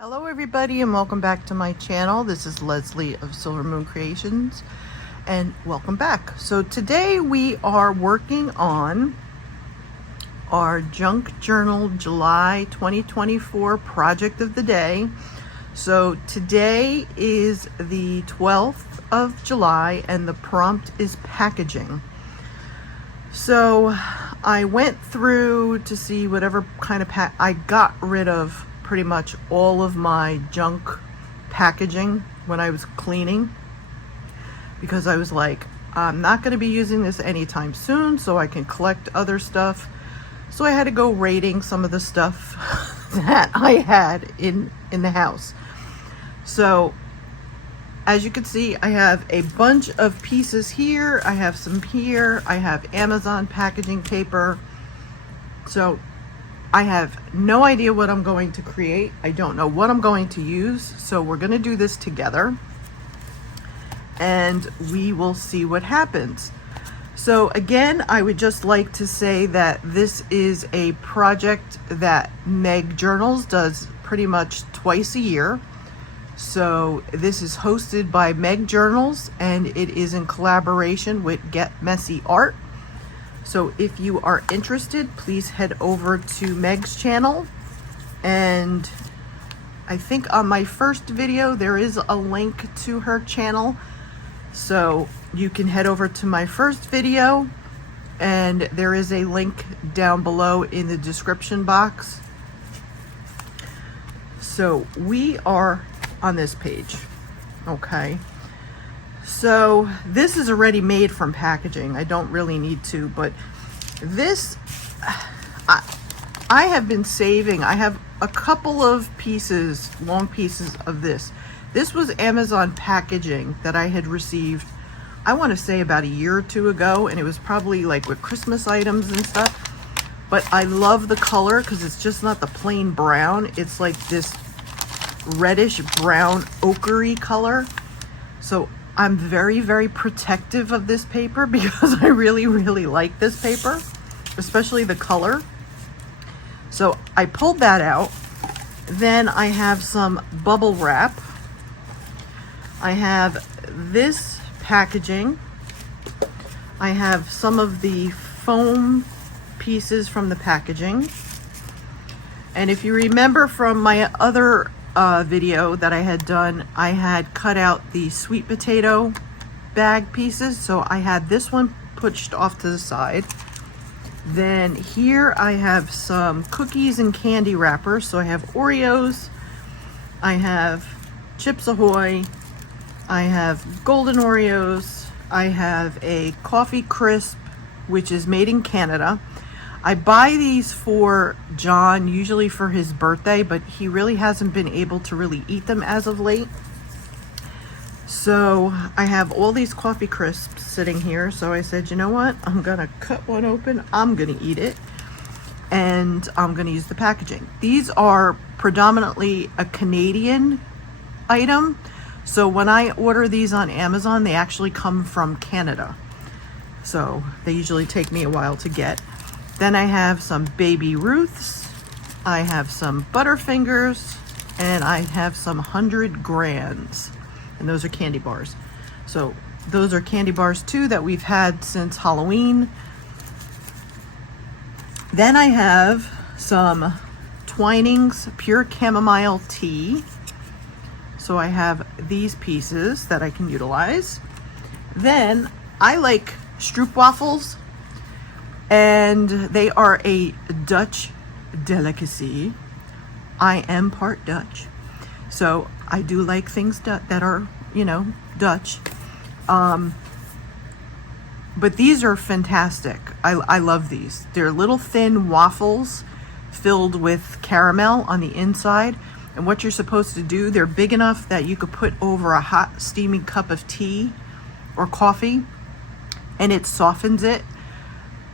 Hello everybody and welcome back to my channel. This is Leslie of Silver Moon Creations and welcome back. So today we are working on our junk journal July 2024 project of the day. So today is the 12th of July and the prompt is packaging. So I went through to see whatever kind of I got rid of pretty much all of my junk packaging when I was cleaning, because I was like, I'm not going to be using this anytime soon, so I can collect other stuff. So I had to go raiding some of the stuff that I had in the house. So as you can see, I have a bunch of pieces here. I have some here. I have Amazon packaging paper. So I have no idea what I'm going to create. I don't know what I'm going to use. So we're going to do this together and we will see what happens. So again, I would just like to say that this is a project that MegJournals does pretty much twice a year. So this is hosted by MegJournals and it is in collaboration with Get Messy Art. So if you are interested, please head over to Meg's channel. And I think on my first video, there is a link to her channel. So you can head over to my first video and there is a link down below in the description box. So we are on this page, okay? So this is already made from packaging. I don't really need to, but this, I have been saving. I have a couple of pieces, long pieces of this. This was Amazon packaging that I had received, I want to say about a year or two ago, and it was probably like with Christmas items and stuff. But I love the color because it's just not the plain brown. It's like this reddish brown ochre-y color. So I'm very, very protective of this paper because I really, really like this paper, especially the color. So I pulled that out. Then I have some bubble wrap. I have this packaging. I have some of the foam pieces from the packaging. And if you remember from my other video that I had done, I had cut out the sweet potato bag pieces, so I had this one pushed off to the side. Then here I have some cookies and candy wrappers, so I have Oreos, I have Chips Ahoy, I have golden Oreos, I have a coffee crisp which is made in Canada. I buy these for John, usually for his birthday, but he really hasn't been able to really eat them as of late. So I have all these coffee crisps sitting here. So I said, you know what? I'm gonna cut one open. I'm gonna eat it. And I'm gonna use the packaging. These are predominantly a Canadian item. So when I order these on Amazon, they actually come from Canada. So they usually take me a while to get. Then I have some Baby Ruths, I have some Butterfingers, and I have some 100 Grands, and those are candy bars. So those are candy bars too that we've had since Halloween. Then I have some Twinings Pure Chamomile Tea. So I have these pieces that I can utilize. Then I like stroopwafels, and they are a Dutch delicacy. I am part Dutch, so I do like things that are, you know, Dutch. But these are fantastic. I love these. They're little thin waffles filled with caramel on the inside. And what you're supposed to do, they're big enough that you could put over a hot steaming cup of tea or coffee, and it softens it.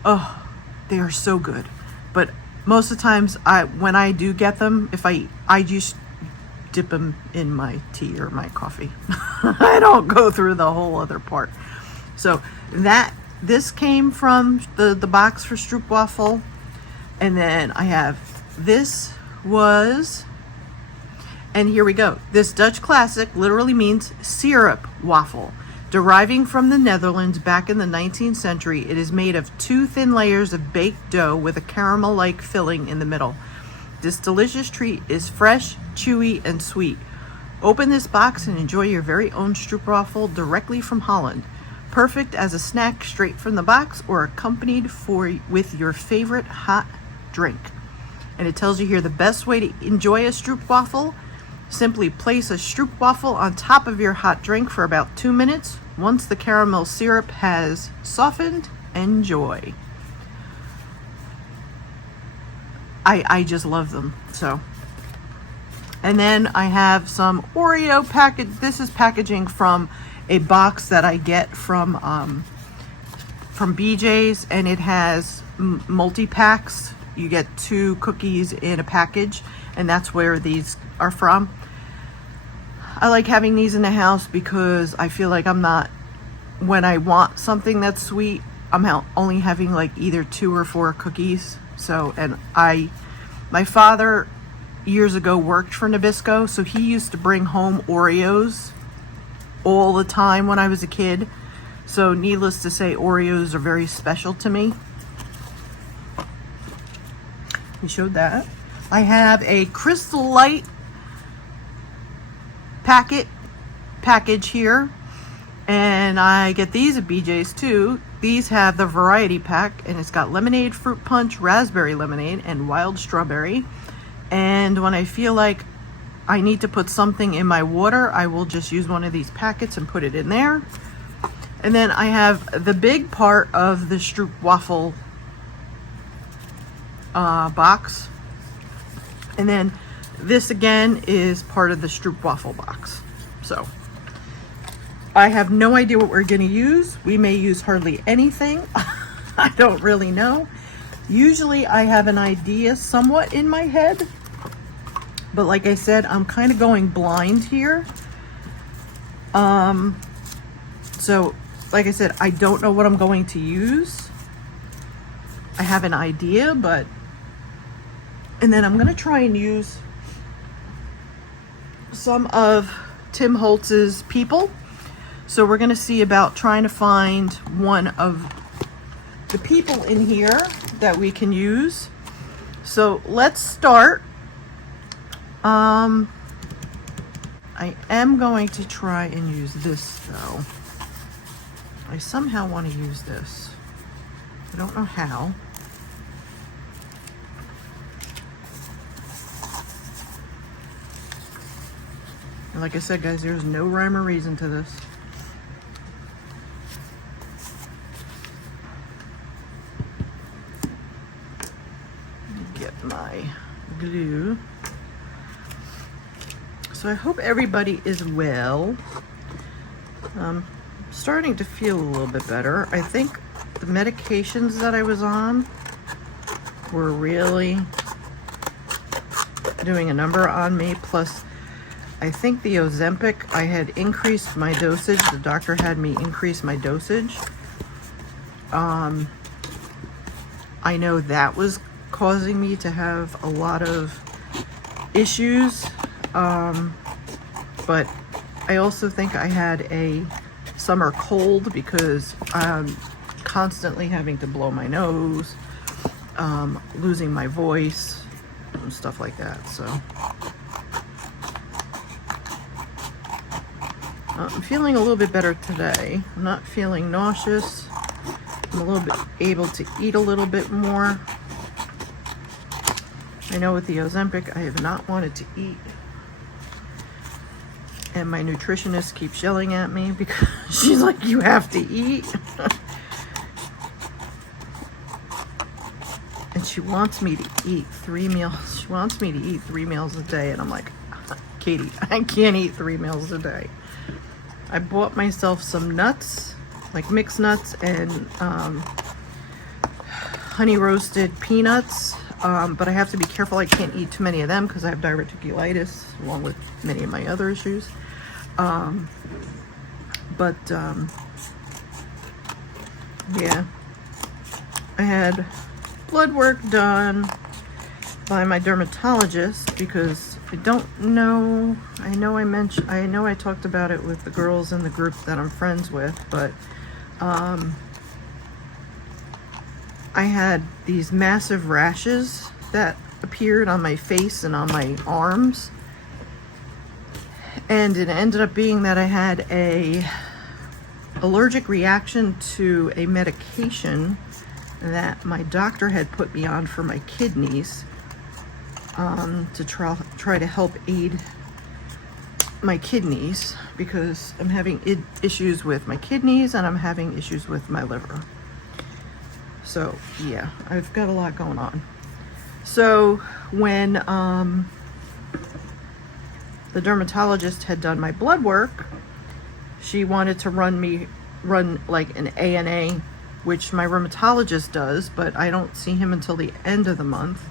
Oh, they are so good. But most of the times when I do get them, I just dip them in my tea or my coffee. I don't go through the whole other part. So this came from the box for stroopwafel. And then I have, this was And here we go. This Dutch classic literally means syrup waffle. Deriving from the Netherlands back in the 19th century, it is made of 2 thin layers of baked dough with a caramel-like filling in the middle. This delicious treat is fresh, chewy, and sweet. Open this box and enjoy your very own stroopwafel directly from Holland. Perfect as a snack straight from the box or accompanied with your favorite hot drink. And it tells you here the best way to enjoy a stroopwafel. Simply place a stroopwafel on top of your hot drink for about 2 minutes. Once the caramel syrup has softened, enjoy. I just love them. So, and then I have some Oreo package. This is packaging from a box that I get from BJ's, and it has multi-packs. You get 2 cookies in a package, and that's where these are from. I like having these in the house because I feel like I'm not, when I want something that's sweet, I'm only having like either 2 or 4 cookies. So, and my father years ago worked for Nabisco, so he used to bring home Oreos all the time when I was a kid. So needless to say, Oreos are very special to me. He showed that. I have a Crystal Light package here, and I get these at BJ's too. These have the variety pack, and it's got lemonade, fruit punch, raspberry lemonade, and wild strawberry. And when I feel like I need to put something in my water, I will just use one of these packets and put it in there. And then I have the big part of the stroopwafel box, and then this again is part of the stroopwafel box. So I have no idea what we're going to use. We may use hardly anything. I don't really know. Usually I have an idea somewhat in my head, but like I said, I'm kind of going blind here. So like I said, I don't know what I'm going to use. I have an idea, but, and then I'm going to try and use some of Tim Holtz's people. So we're going to see about trying to find one of the people in here that we can use. So let's start. I am going to try and use this though. I somehow want to use this. I don't know how. And like I said, guys, there's no rhyme or reason to this. Get my glue. So I hope everybody is well. Starting to feel a little bit better. I think the medications that I was on were really doing a number on me. Plus, I think the Ozempic, I had increased my dosage. The doctor had me increase my dosage. I know that was causing me to have a lot of issues. But I also think I had a summer cold because I'm constantly having to blow my nose, losing my voice, and stuff like that. So I'm feeling a little bit better today. I'm not feeling nauseous. I'm a little bit able to eat a little bit more. I know with the Ozempic, I have not wanted to eat. And my nutritionist keeps yelling at me because she's like, you have to eat. And she wants me to eat 3 meals. She wants me to eat 3 meals a day. And I'm like, Katie, I can't eat 3 meals a day. I bought myself some nuts, like mixed nuts and honey roasted peanuts. But I have to be careful. I can't eat too many of them because I have diverticulitis along with many of my other issues. Yeah, I had blood work done, by my dermatologist because I don't know, I know I talked about it with the girls in the group that I'm friends with, but I had these massive rashes that appeared on my face and on my arms, and it ended up being that I had a allergic reaction to a medication that my doctor had put me on for my kidneys, to try to help aid my kidneys, because I'm having issues with my kidneys and I'm having issues with my liver. So yeah, I've got a lot going on. So when the dermatologist had done my blood work, she wanted to run like an ANA, which my rheumatologist does, but I don't see him until the end of the month.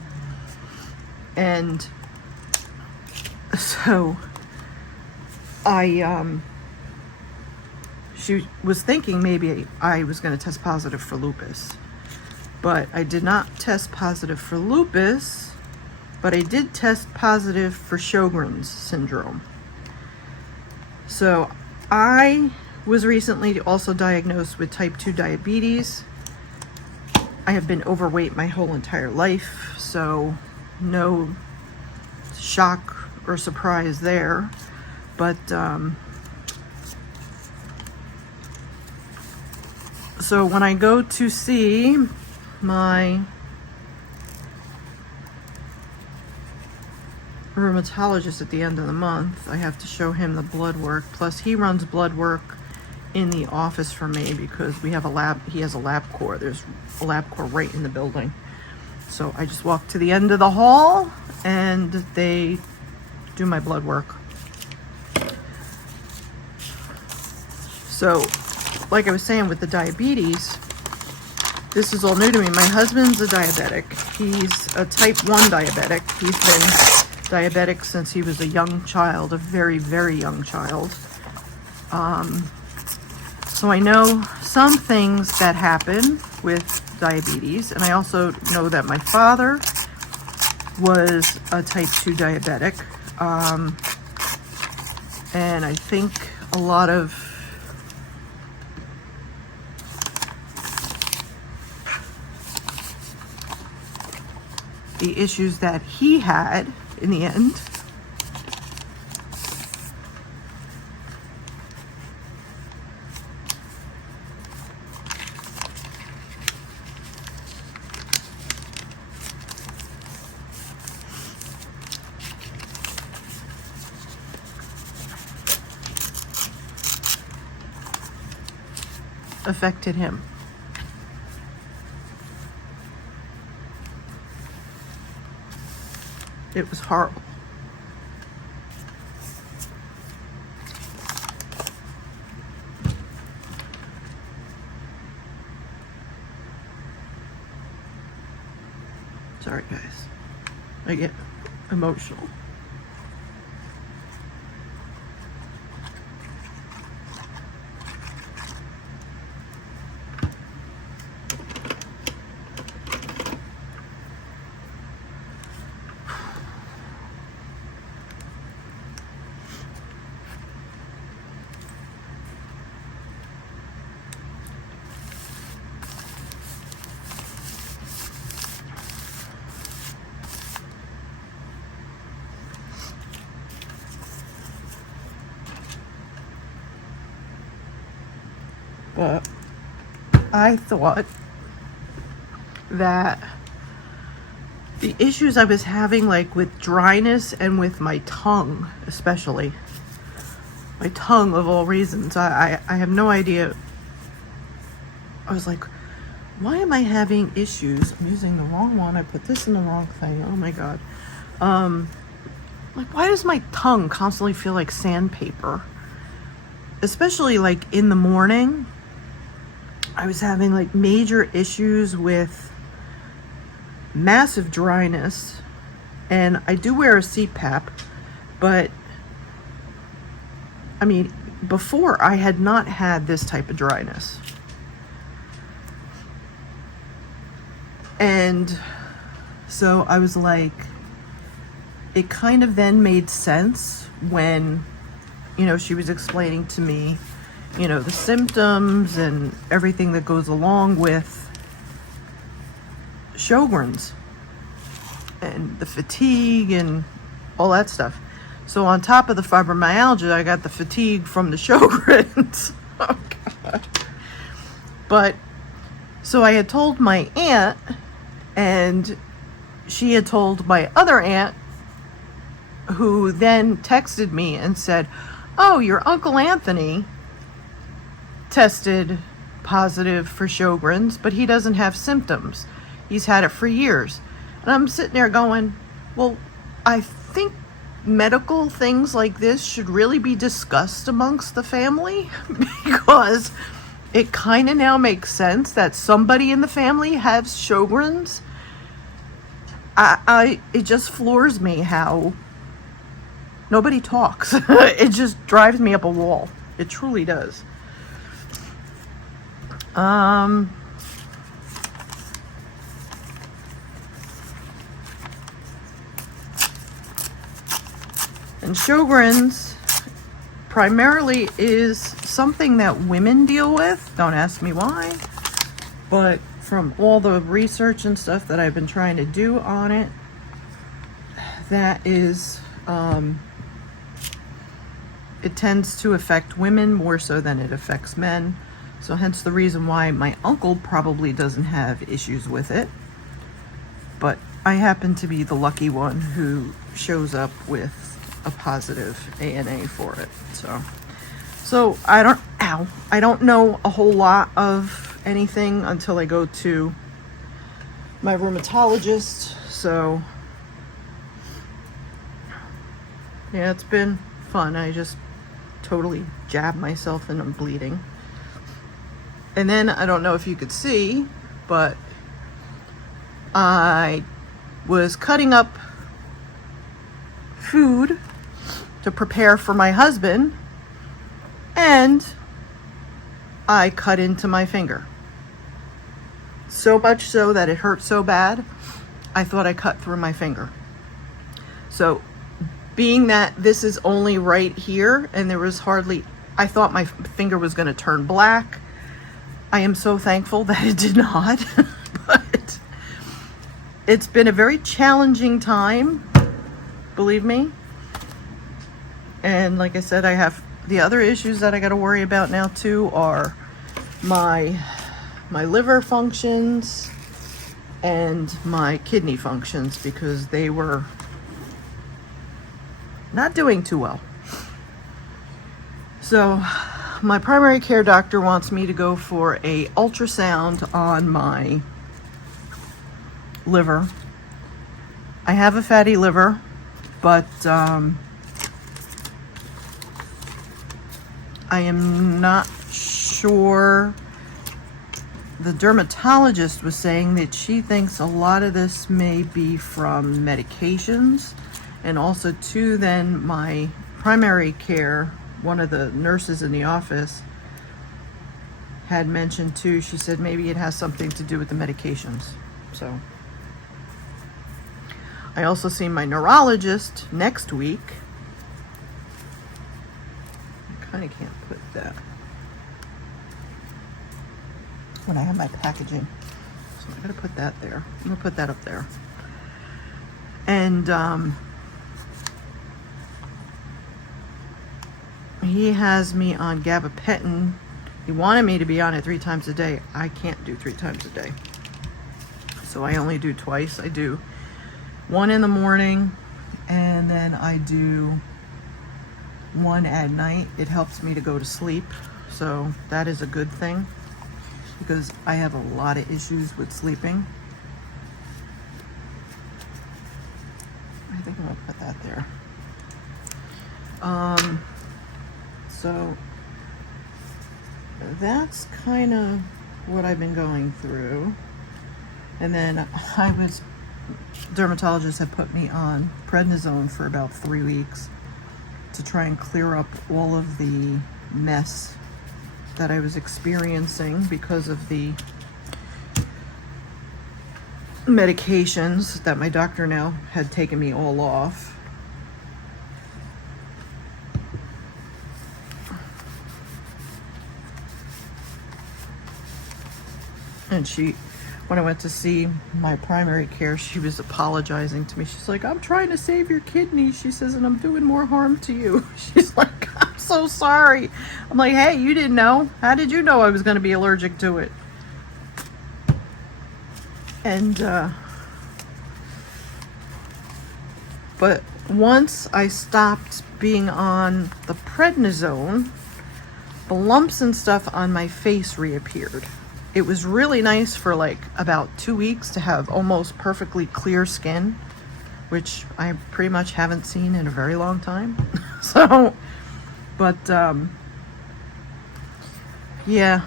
And so she was thinking maybe I was going to test positive for lupus, but I did not test positive for lupus, but I did test positive for Sjogren's syndrome. So I was recently also diagnosed with type 2 diabetes. I have been overweight my whole entire life, so no shock or surprise there. But so when I go to see my rheumatologist at the end of the month, I have to show him the blood work. Plus he runs blood work in the office for me because we have a lab. He has a LabCorp. There's a LabCorp right in the building. So I just walk to the end of the hall and they do my blood work. So like I was saying with the diabetes, this is all new to me. My husband's a diabetic. He's a type 1 diabetic. He's been diabetic since he was a young child, a very, very young child. So I know some things that happen with diabetes, and I also know that my father was a type 2 diabetic, and I think a lot of the issues that he had in the end affected him. It was horrible. Sorry guys, I get emotional. But I thought that the issues I was having, like with dryness and with my tongue, especially my tongue of all reasons, I have no idea. I was like, why am I having issues? I'm using the wrong one. I put this in the wrong thing. Oh my God. Like, why does my tongue constantly feel like sandpaper? Especially like in the morning. I was having like major issues with massive dryness, and I do wear a CPAP, but I mean, before I had not had this type of dryness. And So I was like, it kind of then made sense when, you know, she was explaining to me, you know, the symptoms and everything that goes along with Sjogren's and the fatigue and all that stuff. So on top of the fibromyalgia, I got the fatigue from the Sjogren's. Oh God. But so I had told my aunt, and she had told my other aunt, who then texted me and said, "Oh, your Uncle Anthony tested positive for Sjogren's, but he doesn't have symptoms. He's had it for years." And I'm sitting there going, well, I think medical things like this should really be discussed amongst the family, because it kind of now makes sense that somebody in the family has Sjogren's. It just floors me how nobody talks. It just drives me up a wall. It truly does. And Sjogren's primarily is something that women deal with. Don't ask me why, but from all the research and stuff that I've been trying to do on it, that is, it tends to affect women more so than it affects men. So hence the reason why my uncle probably doesn't have issues with it. But I happen to be the lucky one who shows up with a positive ANA for it. So I don't know a whole lot of anything until I go to my rheumatologist. So yeah, it's been fun. I just totally jabbed myself and I'm bleeding. And then I don't know if you could see, but I was cutting up food to prepare for my husband, and I cut into my finger. So much so that it hurt so bad, I thought I cut through my finger. So being that this is only right here and there was hardly, I thought my finger was going to turn black. I am so thankful that it did not. But it's been a very challenging time, believe me. And like I said, I have the other issues that I got to worry about now too are my liver functions and my kidney functions, because they were not doing too well. So my primary care doctor wants me to go for a ultrasound on my liver. I have a fatty liver, but I am not sure. The dermatologist was saying that she thinks a lot of this may be from medications, and also too, then my primary care, one of the nurses in the office had mentioned too, she said maybe it has something to do with the medications. So I also see my neurologist next week. I kind of can't put that when I have my packaging, so I'm gonna put that there. I'm gonna put that up there. And he has me on gabapentin. He wanted me to be on it 3 times a day. I can't do 3 times a day, so I only do twice. I do one in the morning, and then I do one at night. It helps me to go to sleep, so that is a good thing, because I have a lot of issues with sleeping. I think I'm gonna put that there. So that's kind of what I've been going through. And then dermatologist had put me on prednisone for about 3 weeks to try and clear up all of the mess that I was experiencing because of the medications that my doctor now had taken me all off. And when I went to see my primary care, she was apologizing to me. She's like, I'm trying to save your kidneys. She says, and I'm doing more harm to you. She's like, I'm so sorry. I'm like, hey, you didn't know. How did you know I was going to be allergic to it? And, but once I stopped being on the prednisone, the lumps and stuff on my face reappeared. It was really nice for like about 2 weeks to have almost perfectly clear skin, which I pretty much haven't seen in a very long time. So, but yeah.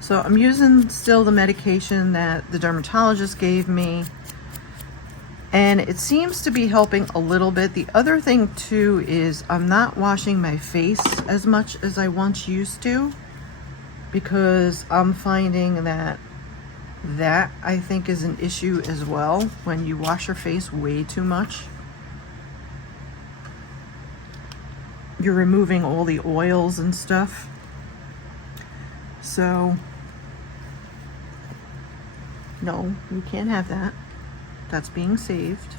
So I'm using still the medication that the dermatologist gave me, and it seems to be helping a little bit. The other thing too is I'm not washing my face as much as I once used to, because I'm finding that I think is an issue as well when you wash your face way too much. You're removing all the oils and stuff. So, no, you can't have that. That's being saved.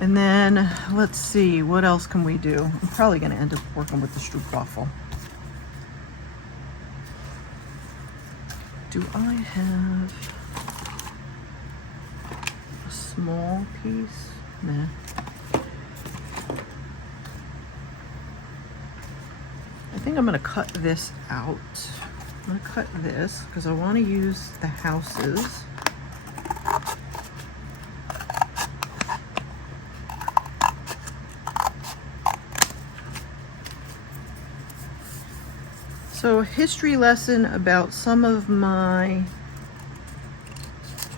And then, let's see, what else can we do? I'm probably going to end up working with the Stroopwafel. Do I have a small piece? Nah. I think I'm going to cut this out. I'm going to cut this because I want to use the houses. So, a history lesson about some of my,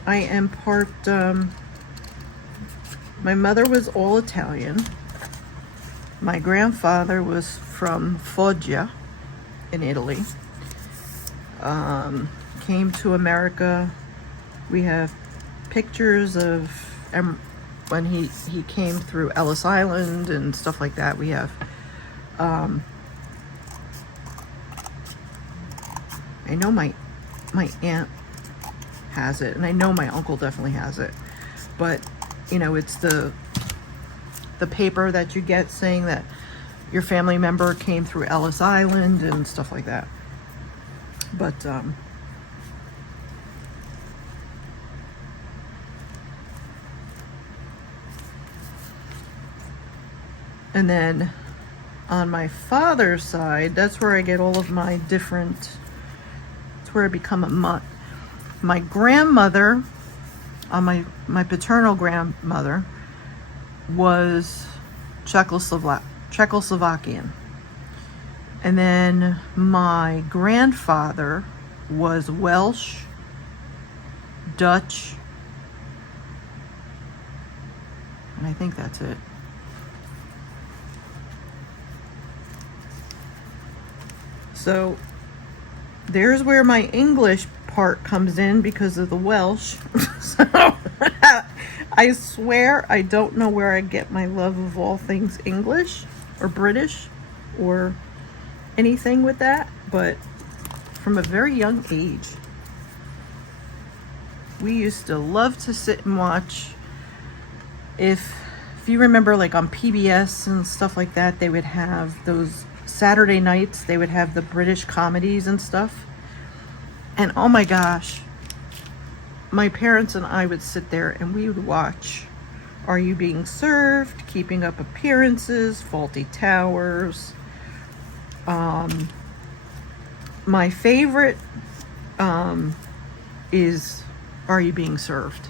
I am part, my mother was all Italian. My grandfather was from Foggia in Italy. Came to America. We have pictures of when he came through Ellis Island and stuff like that. We have, I know my aunt has it, and I know my uncle definitely has it, but you know, it's the paper that you get saying that your family member came through Ellis Island and stuff like that. But and then on my father's side, that's where I get all of my different, it's where I become a mutt. My grandmother, on my paternal grandmother, was Czechoslovakian. And then my grandfather was Welsh, Dutch, and I think that's it. So there's where my English part comes in because of the Welsh. So I swear I don't know where I get my love of all things English or British or anything with that, but from a very young age, we used to love to sit and watch. If you remember, like on PBS and stuff like that, they would have those Saturday nights, they would have the British comedies and stuff. And oh my gosh, my parents and I would sit there and we would watch Are You Being Served, Keeping Up Appearances, Faulty Towers. My favorite is Are You Being Served?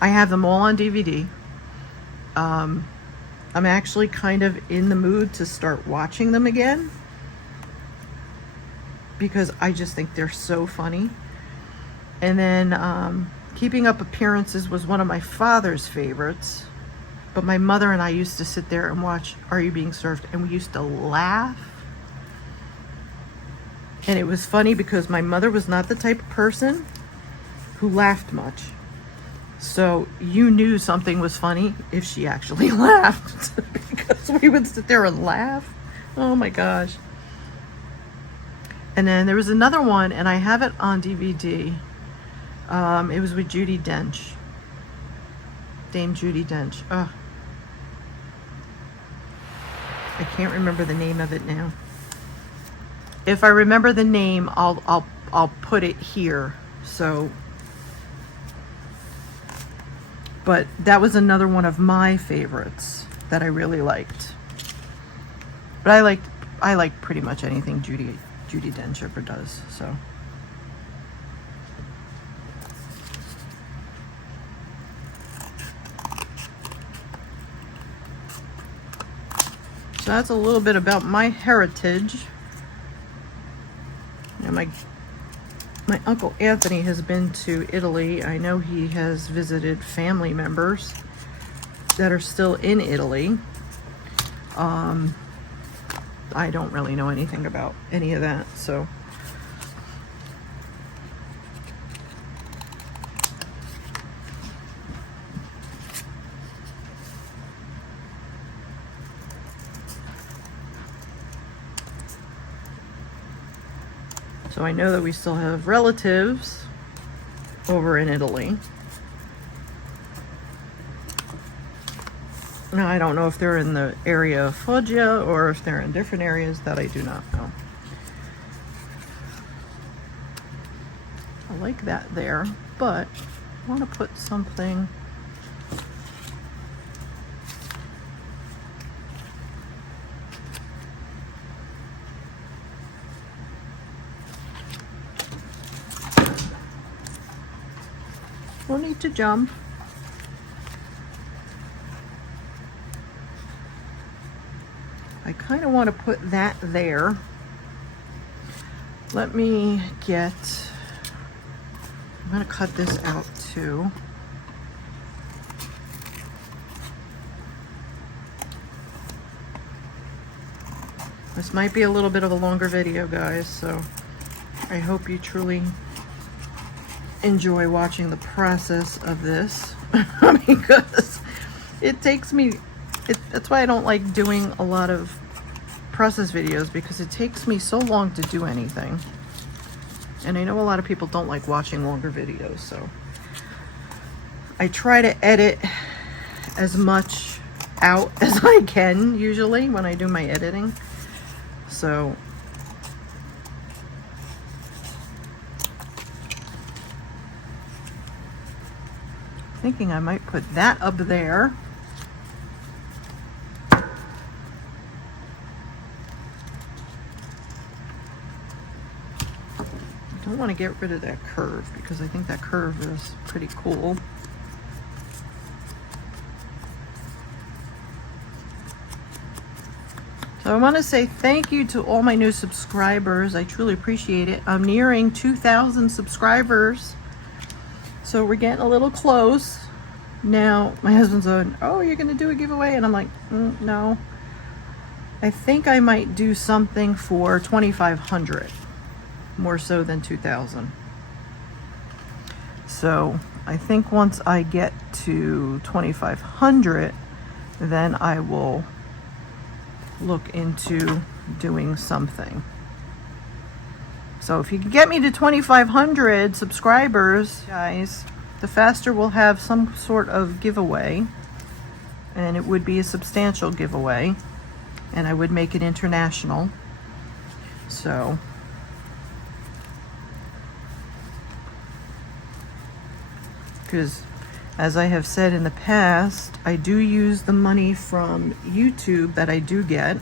I have them all on DVD. I'm actually kind of in the mood to start watching them again because I just think they're so funny. And then Keeping Up Appearances was one of my father's favorites, but my mother and I used to sit there and watch Are You Being Served, and we used to laugh. And it was funny because my mother was not the type of person who laughed much. So you knew something was funny if she actually laughed, because we would sit there and laugh. Oh my gosh. And then there was another one, and I have it on DVD. It was with Judi Dench. Dame Judi Dench. I can't remember the name of it now. If I remember the name, I'll put it here. So, but that was another one of my favorites that I really liked. But I like pretty much anything Judi Dench ever does. So. So that's a little bit about my heritage. And my Uncle Anthony has been to Italy. I know he has visited family members that are still in Italy. I don't really know anything about any of that, so. So I know that we still have relatives over in Italy. Now, I don't know if they're in the area of Foggia or if they're in different areas. That I do not know. I like that there, but I want to put something. No need to jump. I kind of want to put that there. Let me get, I'm going to cut this out too. This might be a little bit of a longer video, guys, so I hope you truly enjoy watching the process of this because it takes me, that's why I don't like doing a lot of process videos, because it takes me so long to do anything. And I know a lot of people don't like watching longer videos, so I try to edit as much out as I can usually when I do my editing. So thinking I might put that up there. I don't want to get rid of that curve because I think that curve is pretty cool. So I want to say thank you to all my new subscribers. I truly appreciate it. I'm nearing 2,000 subscribers. So we're getting a little close. Now, my husband's on, oh, you're going to do a giveaway? And I'm like, no. I think I might do something for 2,500, more so than 2,000. So I think once I get to 2,500, then I will look into doing something. So if you can get me to 2,500 subscribers, guys, the faster we'll have some sort of giveaway, and it would be a substantial giveaway, and I would make it international. So because as I have said in the past, I do use the money from YouTube that I do get.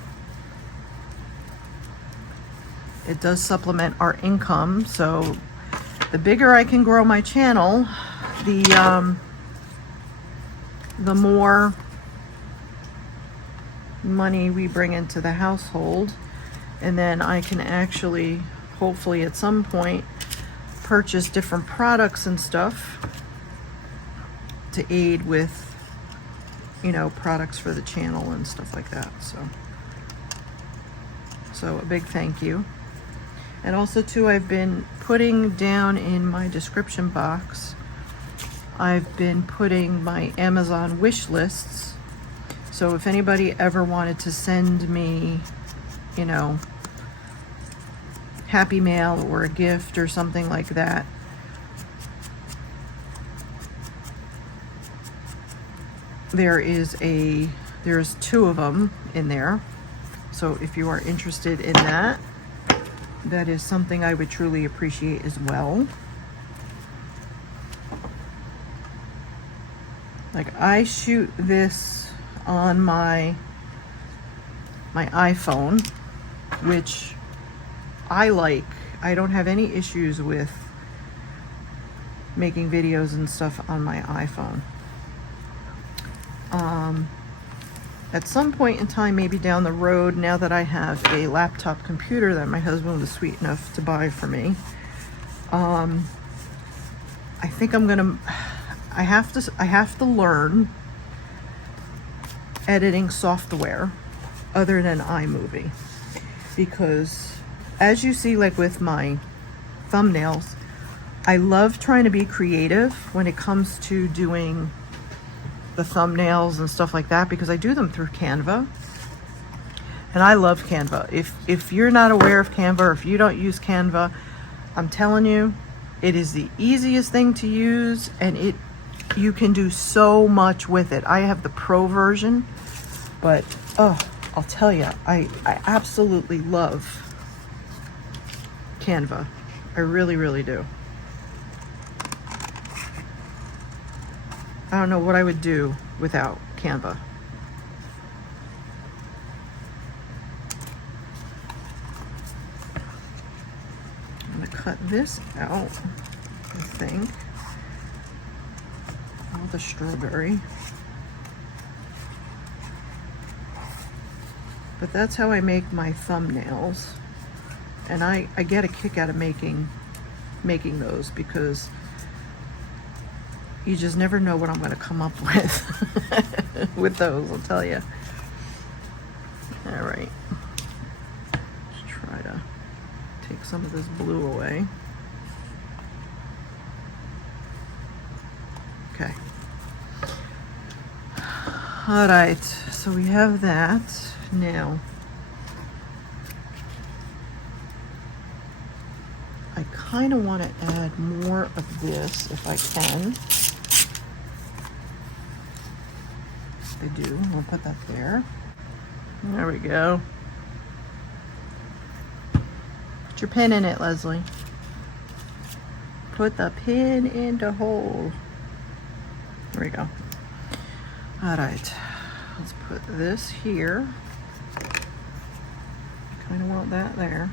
It does supplement our income, so the bigger I can grow my channel, the more money we bring into the household, and then I can actually, hopefully at some point, purchase different products and stuff to aid with, you know, products for the channel and stuff like that. So a big thank you. And also too, I've been putting down in my description box, I've been putting my Amazon wish lists. So if anybody ever wanted to send me, you know, happy mail or a gift or something like that, there's 2 of them in there. So if you are interested in that, that is something I would truly appreciate as well. Like, I shoot this on my iPhone, which I like. I don't have any issues with making videos and stuff on my iPhone. At some point in time, maybe down the road, now that I have a laptop computer that my husband was sweet enough to buy for me, I think I have to learn editing software other than iMovie, because as you see, like with my thumbnails, I love trying to be creative when it comes to doing the thumbnails and stuff like that, because I do them through Canva, and I love Canva. If you're not aware of Canva, or if you don't use Canva, I'm telling you, it is the easiest thing to use, and you can do so much with it. I have the pro version, but I'll tell you, I absolutely love Canva. I really, really do. I don't know what I would do without Canva. I'm gonna cut this out, I think. All the strawberry. But that's how I make my thumbnails. And I get a kick out of making those, because you just never know what I'm going to come up with with those, I'll tell you. All right. Let's try to take some of this blue away. Okay. All right. So we have that. Now, I kind of want to add more of this if I can. I do. I'll put that there. There we go. Put your pin in it, Leslie. Put the pin in the hole. There we go. All right. Let's put this here. Kind of want that there.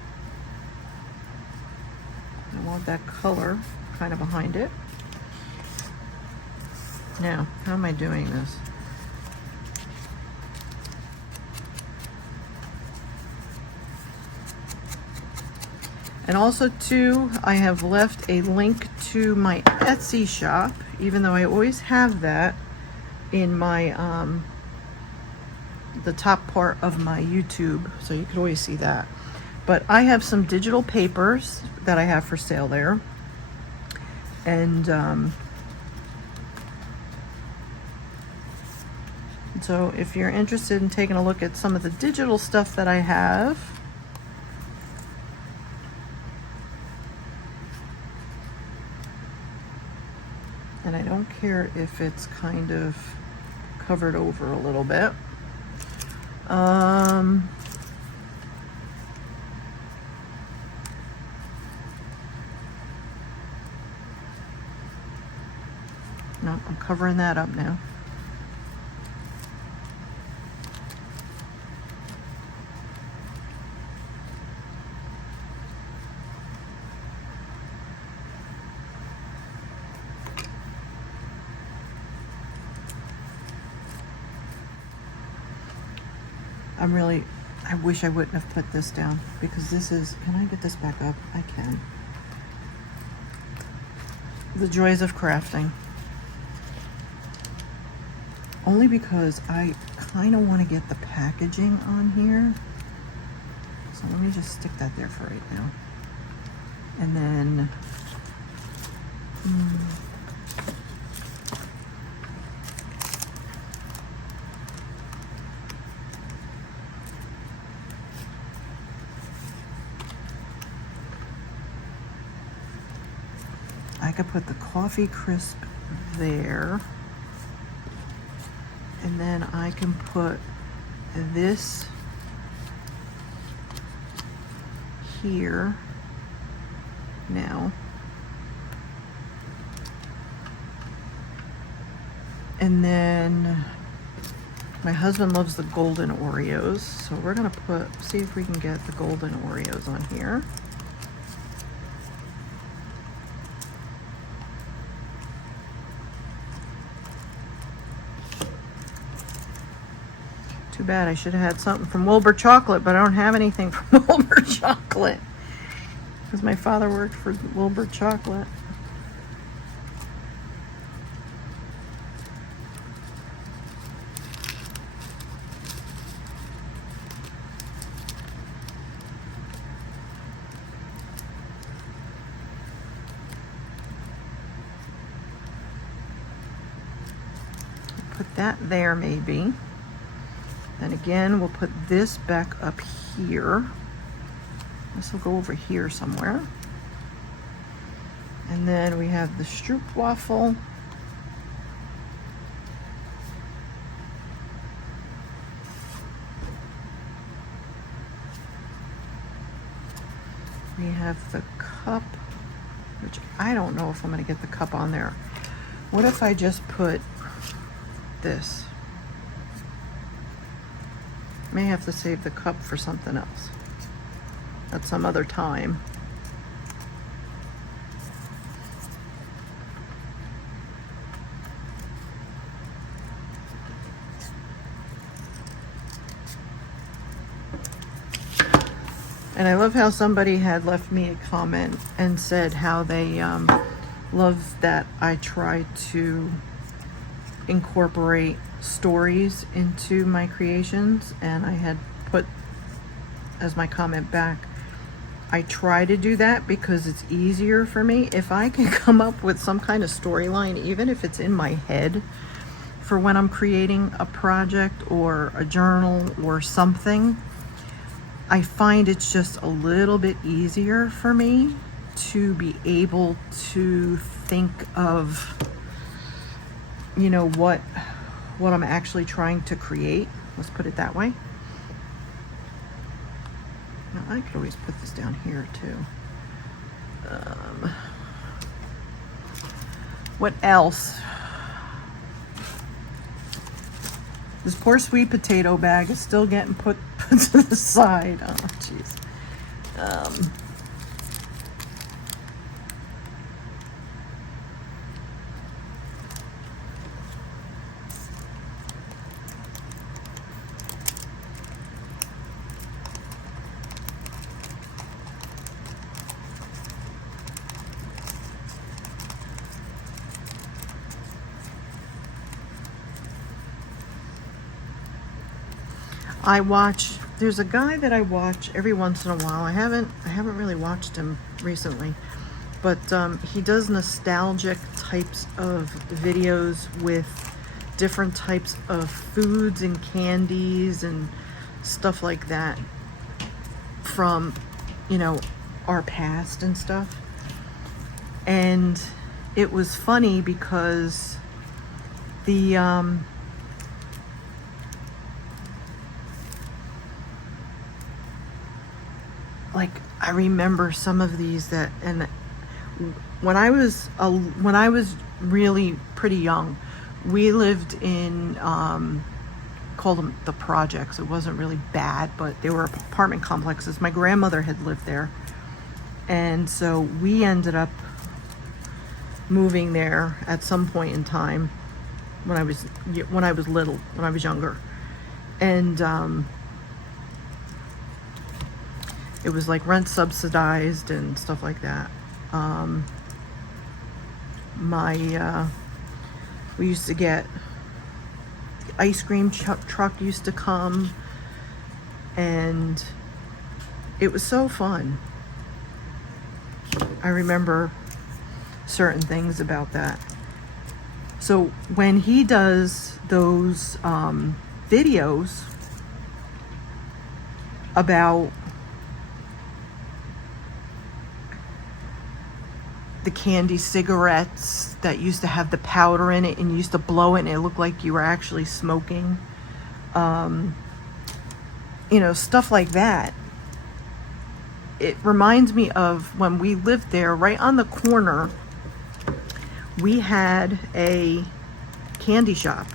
I want that color kind of behind it. Now, how am I doing this? And also too, I have left a link to my Etsy shop, even though I always have that in my the top part of my YouTube, so you could always see that. But I have some digital papers that I have for sale there, and so if you're interested in taking a look at some of the digital stuff that I have, and I don't care if it's kind of covered over a little bit. No, I'm covering that up now. I wish I wouldn't have put this down, because this is, can I get this back up? I can. The joys of crafting. Only because I kind of want to get the packaging on here. So let me just stick that there for right now. And then I could put the coffee crisp there, and then I can put this here now, and then my husband loves the golden Oreos, so we're gonna see if we can get the golden Oreos on here. Too bad, I should have had something from Wilbur Chocolate, but I don't have anything from Wilbur Chocolate because my father worked for Wilbur Chocolate. Put that there maybe. Then again, we'll put this back up here. This will go over here somewhere. And then we have the stroopwafel. We have the cup, which I don't know if I'm going to get the cup on there. What if I just put this? May have to save the cup for something else at some other time. And I love how somebody had left me a comment and said how they love that I try to incorporate stories into my creations, and I had put as my comment back, I try to do that because it's easier for me. If I can come up with some kind of storyline, even if it's in my head, for when I'm creating a project or a journal or something, I find it's just a little bit easier for me to be able to think of, you know, what I'm actually trying to create. Let's put it that way. Now I could always put this down here too. What else? This poor sweet potato bag is still getting put to the side. Oh, jeez. There's a guy that I watch every once in a while. I haven't really watched him recently, but he does nostalgic types of videos with different types of foods and candies and stuff like that from, you know, our past and stuff. And it was funny because the like I remember some of these that, and when I was really pretty young, we lived in called them the projects. It wasn't really bad, but they were apartment complexes. My grandmother had lived there, and so we ended up moving there at some point in time when I was younger, and it was like rent subsidized and stuff like that. We used to get, the ice cream truck used to come, and it was so fun. I remember certain things about that. So when he does those videos about the candy cigarettes that used to have the powder in it and you used to blow it and it looked like you were actually smoking, you know, stuff like that. It reminds me of when we lived there, right on the corner, we had a candy shop.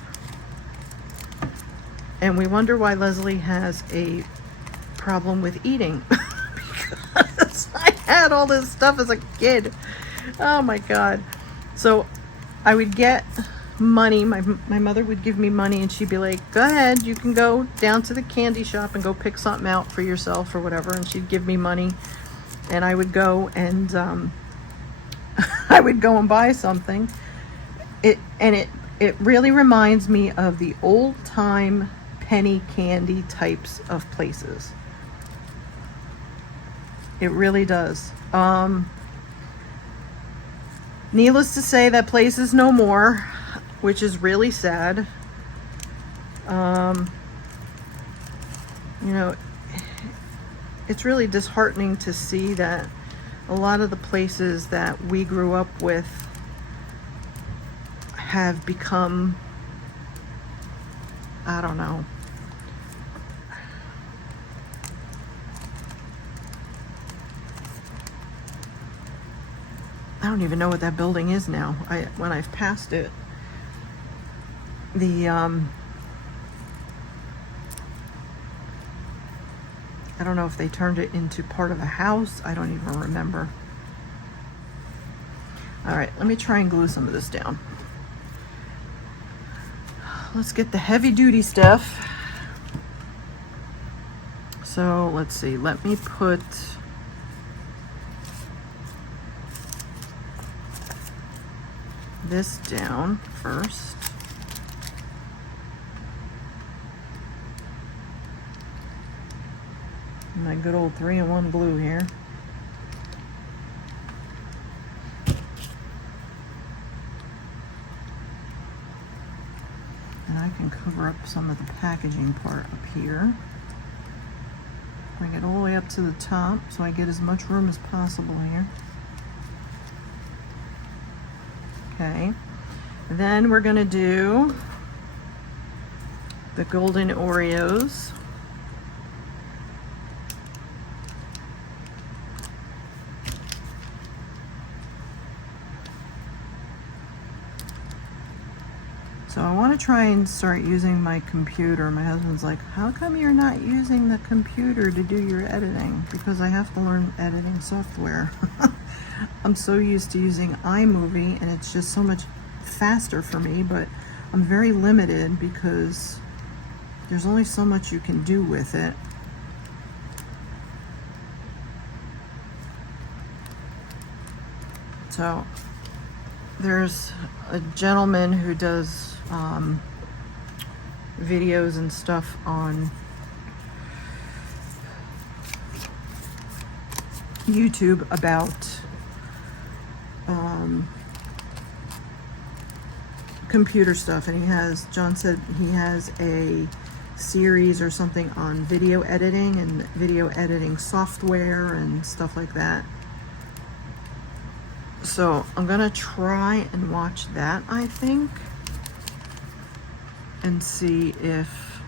And we wonder why Leslie has a problem with eating. Because I had all this stuff as a kid. Oh my God. So I would get money. My mother would give me money and she'd be like, go ahead, you can go down to the candy shop and go pick something out for yourself or whatever. And she'd give me money and I would go and I would go and buy something. It really reminds me of the old time penny candy types of places. It really does. Needless to say, that place is no more, which is really sad. You know, it's really disheartening to see that a lot of the places that we grew up with have become, I don't know, I don't even know what that building is now. When I've passed it, the I don't know if they turned it into part of a house. I don't even remember. All right, let me try and glue some of this down. Let's get the heavy duty stuff. So let's see, let me put this down first. My good old 3-in-1 glue here. And I can cover up some of the packaging part up here. Bring it all the way up to the top so I get as much room as possible here. Okay, then we're gonna do the golden Oreos. So I want to try and start using my computer. My husband's like, how come you're not using the computer to do your editing? Because I have to learn editing software. I'm so used to using iMovie and it's just so much faster for me, but I'm very limited because there's only so much you can do with it. So there's a gentleman who does videos and stuff on YouTube about computer stuff, and John said he has a series or something on video editing and video editing software and stuff like that. So I'm gonna try and watch that, I think, and see if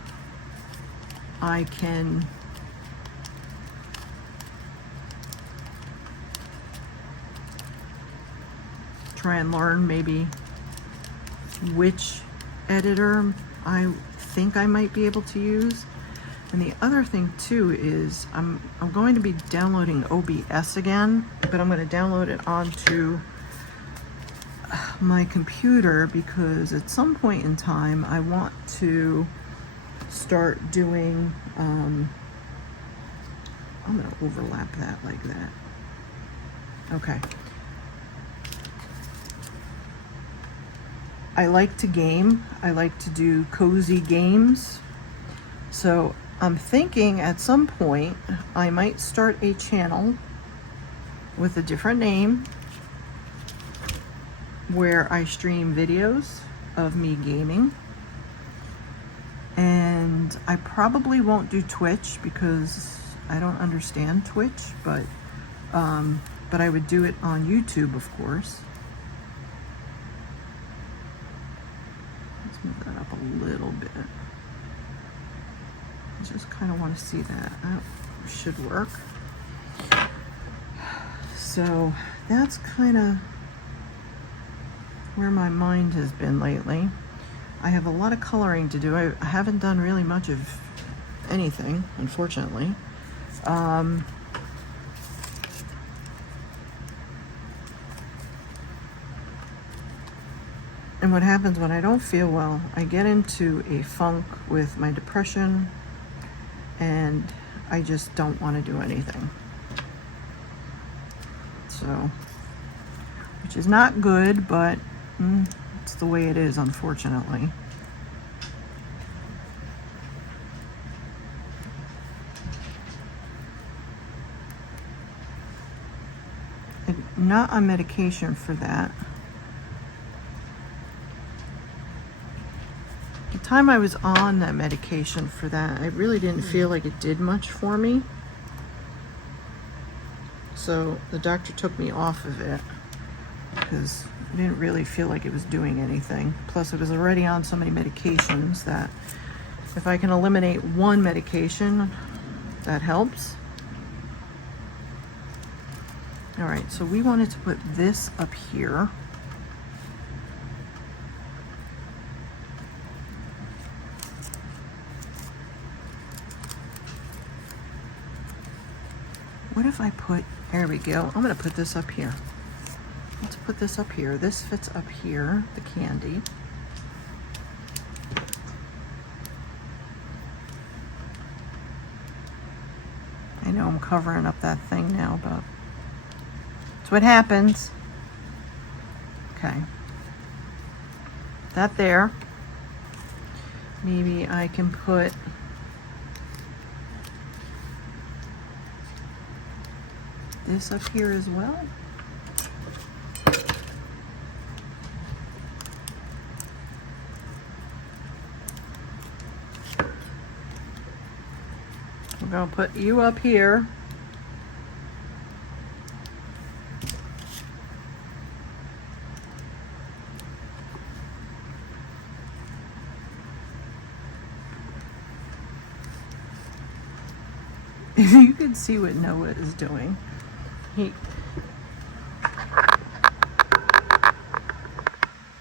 I can try and learn maybe which editor I think I might be able to use. And the other thing too is I'm going to be downloading OBS again, but I'm going to download it onto my computer because at some point in time I want to start doing I'm going to overlap that like that. Okay. I like to game. I like to do cozy games. So I'm thinking at some point I might start a channel with a different name, where I stream videos of me gaming. And I probably won't do Twitch because I don't understand Twitch, but I would do it on YouTube, of course. Let's move that up a little bit. I just kind of want to see that. That should work. So that's kind of where my mind has been lately. I have a lot of coloring to do. I haven't done really much of anything, unfortunately. And what happens when I don't feel well, I get into a funk with my depression, and I just don't want to do anything. So, which is not good, but it's the way it is, unfortunately. I'm not on medication for that. The time I was on that medication for that, I really didn't feel like it did much for me. So the doctor took me off of it because I didn't really feel like it was doing anything. Plus, I was already on so many medications that if I can eliminate one medication, that helps. All right, so we wanted to put this up here. What if I put, there we go. I'm gonna put this up here. Let's put this up here. This fits up here, the candy. I know I'm covering up that thing now, but that's what happens. Okay. That there. Maybe I can put this up here as well. We're going to put you up here. If you could see what Noah is doing.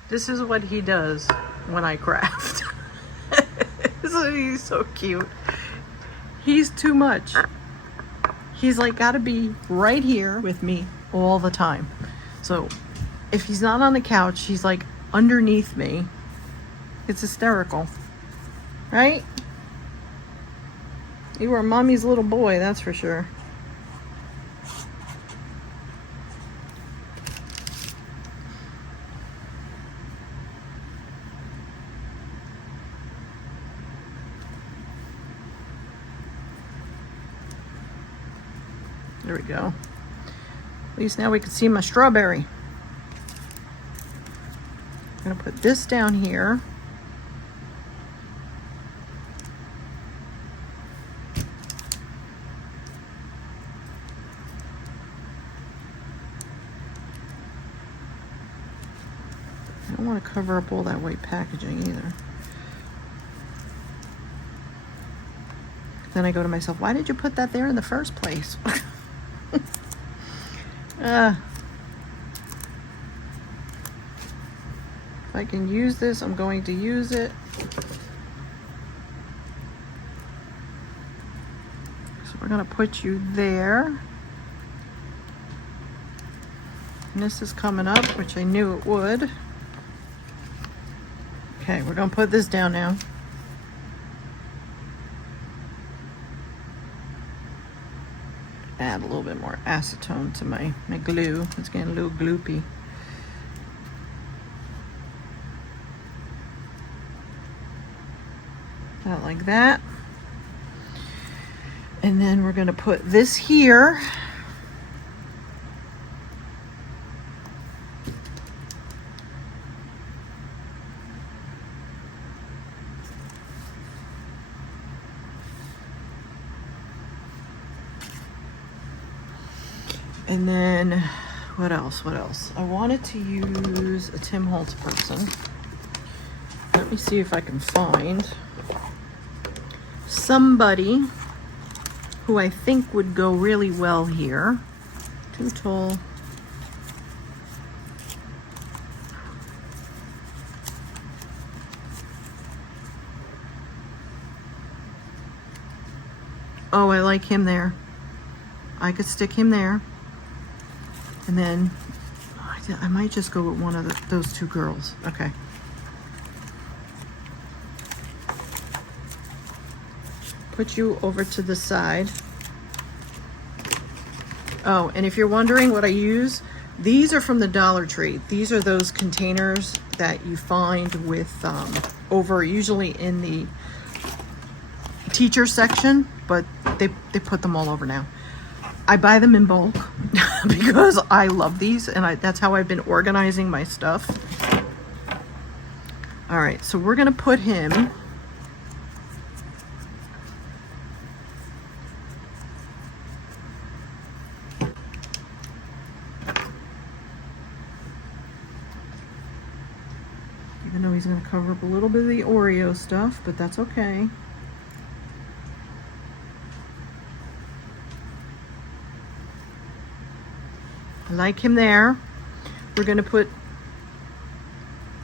This is what he does when I craft. He's so cute. He's too much. He's like gotta be right here with me all the time. So if he's not on the couch, he's like underneath me. It's hysterical, right? You were mommy's little boy, that's for sure. There we go. At least now we can see my strawberry. I'm gonna put this down here. I don't want to cover up all that white packaging either. Then I go to myself, why did you put that there in the first place? If I can use this, I'm going to use it. So we're going to put you there. And this is coming up, which I knew it would. Okay, we're going to put this down now. Add a little bit more acetone to my glue. It's getting a little gloopy. About like that. And then we're going to put this here. And then what else? What else? I wanted to use a Tim Holtz person. Let me see if I can find somebody who I think would go really well here. Too tall. Oh, I like him there. I could stick him there. And then I might just go with one of those two girls. Okay. Put you over to the side. Oh, and if you're wondering what I use, these are from the Dollar Tree. These are those containers that you find with over usually in the teacher section, but they put them all over now. I buy them in bulk because I love these, and that's how I've been organizing my stuff. All right, so we're gonna put him even though he's gonna cover up a little bit of the Oreo stuff, but that's okay. I like him there. We're gonna put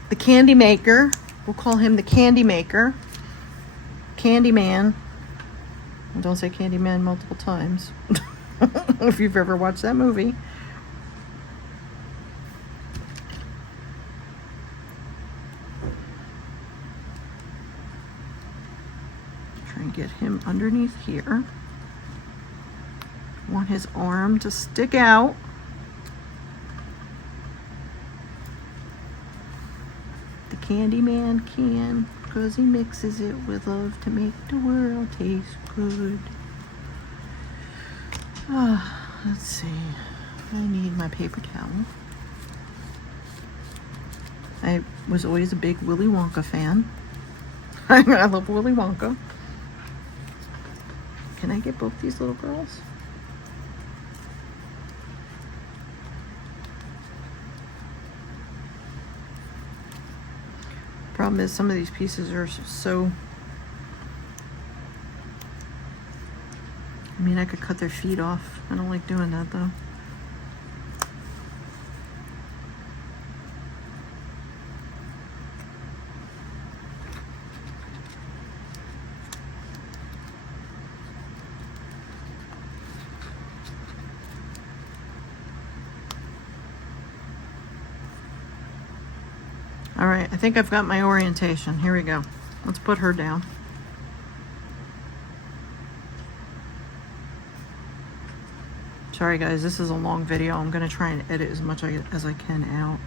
the candy maker. We'll call him the candy maker. Candyman. And don't say Candyman multiple times. If you've ever watched that movie. Try and get him underneath here. Want his arm to stick out. Candyman can, because he mixes it with love to make the world taste good. Let's see. I need my paper towel. I was always a big Willy Wonka fan. I love Willy Wonka. Can I get both these little girls? Problem is some of these pieces are so, I mean, I could cut their feet off. I don't like doing that though. All right, I think I've got my orientation. Here we go. Let's put her down. Sorry guys, this is a long video. I'm gonna try and edit as much as I can out.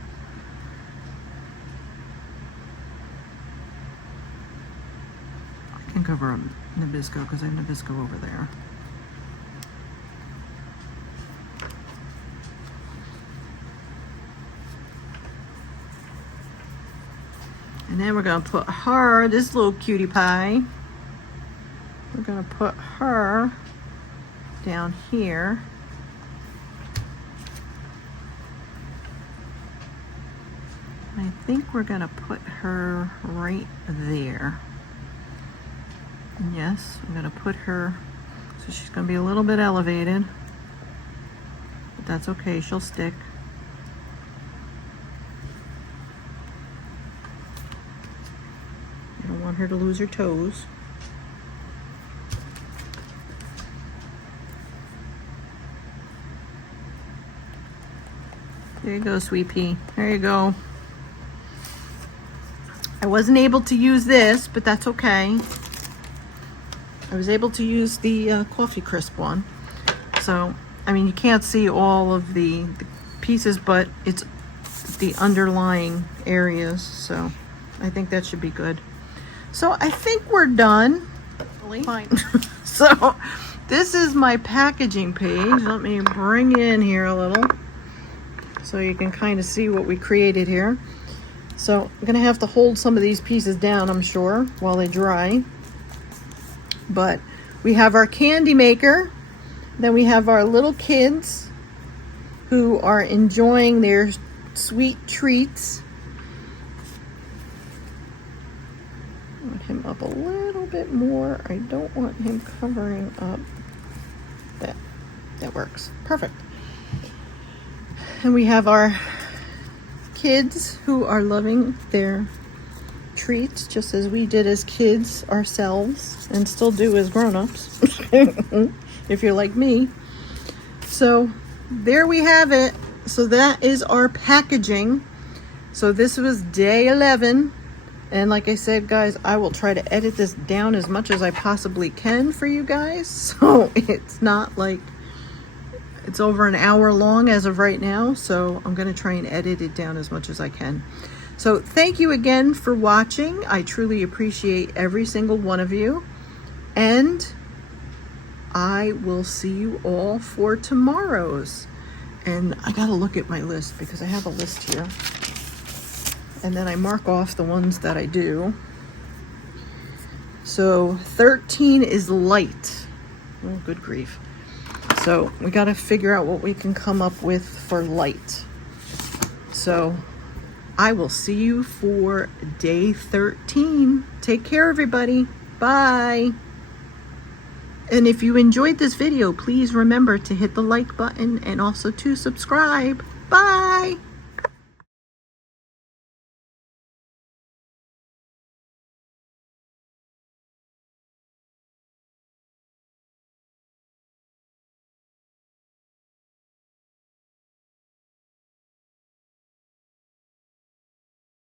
I can cover up Nabisco because I have Nabisco over there. And then we're gonna put her, this little cutie pie, we're gonna put her down here. I think we're gonna put her right there. And yes, I'm gonna put her, so she's gonna be a little bit elevated, but that's okay, she'll stick. I don't want her to lose her toes. There you go, sweet pea. There you go. I wasn't able to use this, but that's okay. I was able to use the Coffee Crisp one. So, I mean, you can't see all of the pieces, but it's the underlying areas. So, I think that should be good. So, I think we're done. Fine. So, this is my packaging page. Let me bring in here a little so you can kind of see what we created here. So I'm gonna have to hold some of these pieces down, I'm sure, while they dry. But we have our candy maker, then we have our little kids, who are enjoying their sweet treats. I want him up a little bit more. I don't want him covering up. That works. Perfect. And we have our kids who are loving their treats just as we did as kids ourselves and still do as grown-ups if you're like me. So there we have it. So that is our packaging. So this was day 11, and like I said, guys, I will try to edit this down as much as I possibly can for you guys, so it's not like it's over an hour long as of right now. So I'm going to try and edit it down as much as I can. So thank you again for watching. I truly appreciate every single one of you, and I will see you all for tomorrow's. And I gotta look at my list because I have a list here, and then I mark off the ones that I do. So 13 is light. Oh, good grief. So we gotta figure out what we can come up with for light. So I will see you for day 13. Take care, everybody. Bye. And if you enjoyed this video, please remember to hit the like button and also to subscribe. Bye.